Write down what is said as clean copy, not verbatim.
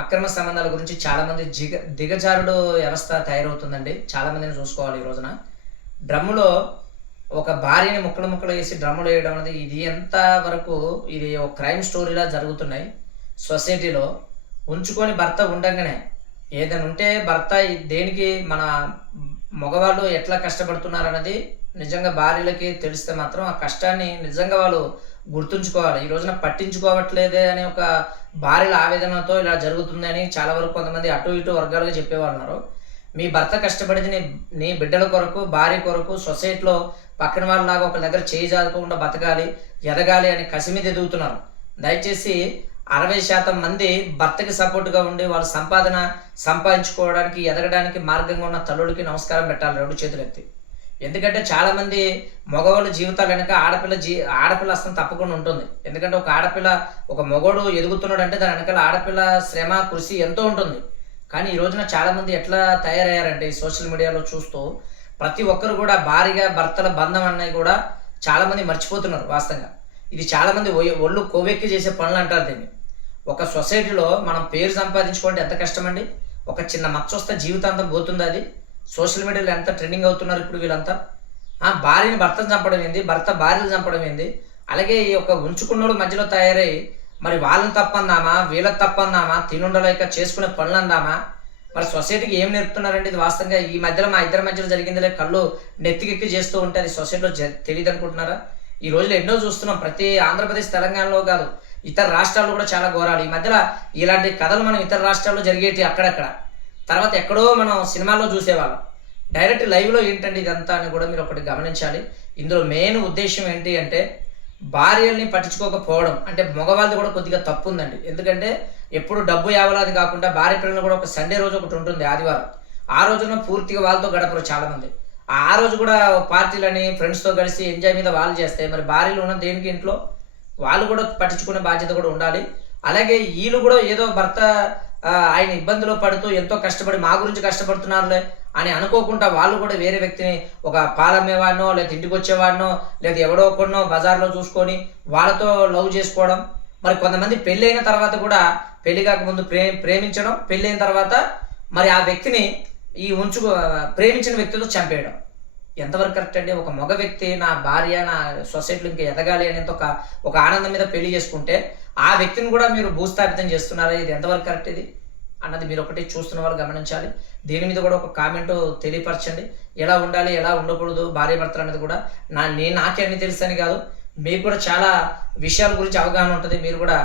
అక్రమ సంబంధాల గురించి చాలా మంది దిగజారుడు వ్యవస్థ తయారవుతుందండి. చాలా మందిని చూసుకోవాలి ఈ రోజున. డ్రమ్ములో ఒక భార్యని ముక్కలు ముక్కలు వేసి డ్రమ్ములో వేయడం అనేది ఇది ఎంత వరకు ఇది ఒక క్రైమ్ స్టోరీలా జరుగుతున్నాయి సొసైటీలో. ఉంచుకొని భర్త ఉండంగానే ఏదైనా ఉంటే భర్త దేనికి మన మగవాళ్ళు ఎట్లా కష్టపడుతున్నారన్నది నిజంగా భార్యలకి తెలిస్తే మాత్రం ఆ కష్టాన్ని నిజంగా వాళ్ళు గుర్తుంచుకోవాలి. ఈ రోజున పట్టించుకోవట్లేదే అనే ఒక భార్యల ఆవేదనతో ఇలా జరుగుతుంది అని చాలా వరకు కొంతమంది అటు ఇటు వర్గాలుగా చెప్పేవాళ్ళు ఉన్నారు. మీ భర్త కష్టపడేది నీ నీ బిడ్డల కొరకు, భార్య కొరకు, సొసైటీలో పక్కన వాళ్ళలాగా ఒక దగ్గర చేయి జారకుండా బతకాలి, ఎదగాలి అని కసి మీద ఎదుగుతున్నారు. దయచేసి 60% మంది భర్తకి సపోర్ట్‌గా ఉండి వాళ్ళ సంపాదన సంపాదించుకోవడానికి, ఎదగడానికి మార్గంగా ఉన్న తల్లులకి నమస్కారం పెట్టాలి 2 చేతులెత్తి. ఎందుకంటే చాలామంది మగవాళ్ళ జీవితాలు వెనక ఆడపిల్ల హస్తం తప్పకుండా ఉంటుంది. ఎందుకంటే ఒక ఆడపిల్ల, ఒక మగోడు ఎదుగుతున్నాడంటే దాని వెనకాల ఆడపిల్ల శ్రమ, కృషి ఎంతో ఉంటుంది. కానీ ఈ రోజున చాలామంది ఎట్లా తయారయ్యారంటే ఈ సోషల్ మీడియాలో చూస్తూ ప్రతి ఒక్కరు కూడా భార్య భర్తల బంధం అన్నవి కూడా చాలామంది మర్చిపోతున్నారు వాస్తవంగా. ఇది చాలామంది ఒళ్ళు కొవ్వెక్కి చేసే పనులు అంటారు దీన్ని. ఒక సొసైటీలో మనం పేరు సంపాదించుకోవడం ఎంత కష్టమండి. ఒక చిన్న మచ్చ వస్తే జీవితాంతం పోతుంది అది. సోషల్ మీడియాలో ఎంత ట్రెండింగ్ అవుతున్నారు ఇప్పుడు వీళ్ళంతా. భార్యని భర్తను చంపడం ఏంది, భర్త భార్యను చంపడం ఏంది. అలాగే ఈ యొక్క ఉంచుకున్నోడు మధ్యలో తయారై మరి వాళ్ళని తప్పందామా, వీళ్ళకి తప్పందామా, తినుండలేక చేసుకునే పనులు అందామా. మరి సొసైటీకి ఏం నేర్పుతున్నారండి ఇది వాస్తవంగా. ఈ మధ్యలో మా ఇద్దరి మధ్యలో జరిగిందిలే కళ్ళు నెత్తికెక్కి చేస్తూ ఉంటే అది సొసైటీలో తెలియదు అనుకుంటున్నారా. ఈ రోజులో ఎన్నో చూస్తున్నాం. ప్రతి ఆంధ్రప్రదేశ్, తెలంగాణలో కాదు ఇతర రాష్ట్రాల్లో కూడా చాలా ఘోరాలు. ఈ మధ్యలో ఇలాంటి కథలు మనం ఇతర రాష్ట్రాల్లో జరిగేటి అక్కడక్కడ, తర్వాత ఎక్కడో మనం సినిమాల్లో చూసేవాళ్ళం. డైరెక్ట్ లైవ్లో ఏంటండి ఇదంతా అని కూడా మీరు ఒకటి గమనించాలి. ఇందులో మెయిన్ ఉద్దేశం ఏంటి అంటే భార్యల్ని పట్టించుకోకపోవడం. అంటే మగవాళ్ళది కూడా కొద్దిగా తప్పు ఉందండి. ఎందుకంటే ఎప్పుడు డబ్బు యావలాది కాకుండా భార్య పిల్లలు కూడా ఒక సండే రోజు ఒకటి ఉంటుంది, ఆదివారం. ఆ రోజున పూర్తిగా వాళ్ళతో గడపరు చాలామంది. ఆ రోజు కూడా పార్టీలని ఫ్రెండ్స్తో కలిసి ఎంజాయ్ మీద వాళ్ళు చేస్తే మరి భార్యలు ఉన్న దేనికి ఇంట్లో వాళ్ళు కూడా పట్టించుకునే బాధ్యత కూడా ఉండాలి. అలాగే వీళ్ళు కూడా ఏదో భర్త ఆయన ఇబ్బందులు పడుతూ ఎంతో కష్టపడి మా గురించి కష్టపడుతున్నారులే అని అనుకోకుండా వాళ్ళు కూడా వేరే వ్యక్తిని, ఒక పాలమ్మేవాడినో లేదా ఇంటికి వచ్చేవాడినో లేదా ఎవడో ఒకడినో బజార్లో చూసుకొని వాళ్ళతో లవ్ చేసుకోవడం. మరి కొంతమంది పెళ్ళైన తర్వాత కూడా పెళ్లి కాకముందు ప్రేమించడం, పెళ్ళైన తర్వాత మరి ఆ వ్యక్తిని ప్రేమించిన వ్యక్తితో చంపేయడం ఎంతవరకు కరెక్ట్ అండి. ఒక మగ వ్యక్తి నా భార్య నా సొసైటీలో ఇంకా ఎదగాలి అనేంత ఒక ఆనందం మీద పెళ్లి చేసుకుంటే ఆ వ్యక్తిని కూడా మీరు భూస్థాపితం చేస్తున్నారా, ఇది ఎంతవరకు కరెక్ట్ ఇది అన్నది మీరు ఒకటి చూస్తున్న వాళ్ళు గమనించాలి. దీని మీద కూడా ఒక కామెంట్ తెలియపరచండి. ఎలా ఉండాలి, ఎలా ఉండకూడదు భార్య భర్తలు అనేది కూడా నాకే అన్ని తెలుసు అని కాదు, మీకు కూడా చాలా విషయాల గురించి అవగాహన ఉంటుంది. మీరు కూడా